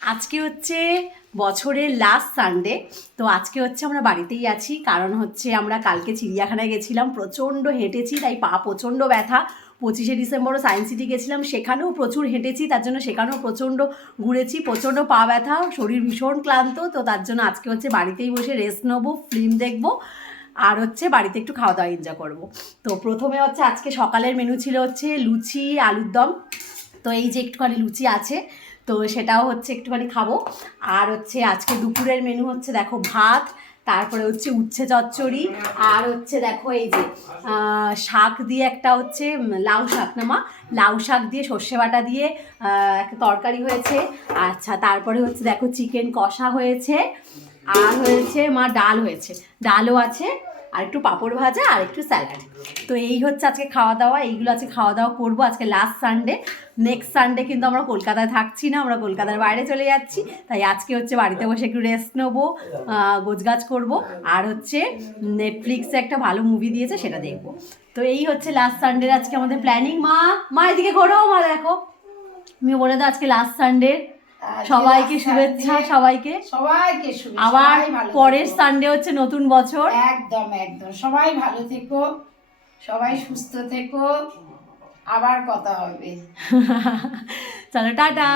আজকে হচ্ছে বছরের লাস্ট সানডে। তো আজকে হচ্ছে আমরা বাড়িতেই আছি, কারণ হচ্ছে আমরা কালকে চিড়িয়াখানায় গেছিলাম, প্রচণ্ড হেঁটেছি, তাই পা প্রচণ্ড ব্যথা। 25শে ডিসেম্বরও সায়েন্স সিটি গেছিলাম, সেখানেও প্রচুর হেঁটেছি, তার জন্য সেখানেও প্রচণ্ড ঘুরেছি, প্রচণ্ড পা ব্যথা, শরীর ভীষণ ক্লান্ত। তো তার জন্য আজকে হচ্ছে বাড়িতেই বসে রেস্ট নেবো, ফিল্ম দেখবো, আর হচ্ছে বাড়িতে একটু খাওয়া দাওয়া এনজয় করবো। তো প্রথমে হচ্ছে আজকে সকালের মেনু ছিল হচ্ছে লুচি আলুর দম। তো এই যে একটুখানি লুচি আছে, তো সেটাও হচ্ছে একটুখানি খাবো। আর হচ্ছে আজকে দুপুরের মেনু হচ্ছে দেখো ভাত, তারপরে হচ্ছে উচ্ছে চচ্চড়ি, আর হচ্ছে দেখো এই যে শাক দিয়ে একটা হচ্ছে লাউ শাক না মা, লাউ শাক দিয়ে সর্ষে বাটা দিয়ে একটা তরকারি হয়েছে। আচ্ছা, তারপরে হচ্ছে দেখো চিকেন কষা হয়েছে, আর হয়েছে মা ডাল হয়েছে, ডালও আছে, আর একটু পাঁপড় ভাজা আর একটু স্যালাড। তো এই হচ্ছে আজকে খাওয়া দাওয়া, এইগুলো আজকে খাওয়া দাওয়া করবো। আজকে লাস্ট সানডে, নেক্সট সানডে কিন্তু আমরা কলকাতায় থাকছি না, আমরা কলকাতার বাইরে চলে যাচ্ছি। তাই আজকে হচ্ছে বাড়িতে বসে একটু রেস্ট নেবো, গোছগাছ করবো, আর হচ্ছে নেটফ্লিক্সে একটা ভালো মুভি দিয়েছে সেটা দেখবো। তো এই হচ্ছে লাস্ট সানডের আজকে আমাদের প্ল্যানিং। মা মা এদিকে ঘোরো, মা দেখো, তুমি বলে দাও আজকে লাস্ট সানডে। সবাইকে শুভেচ্ছা, সবাইকে সবাইকে শুভেচ্ছা। আবার পরের সানডে হচ্ছে নতুন বছর। একদম একদম, সবাই ভালো থেকো, সবাই সুস্থ থেকো, আবার কথা হবে। চলো টাটা।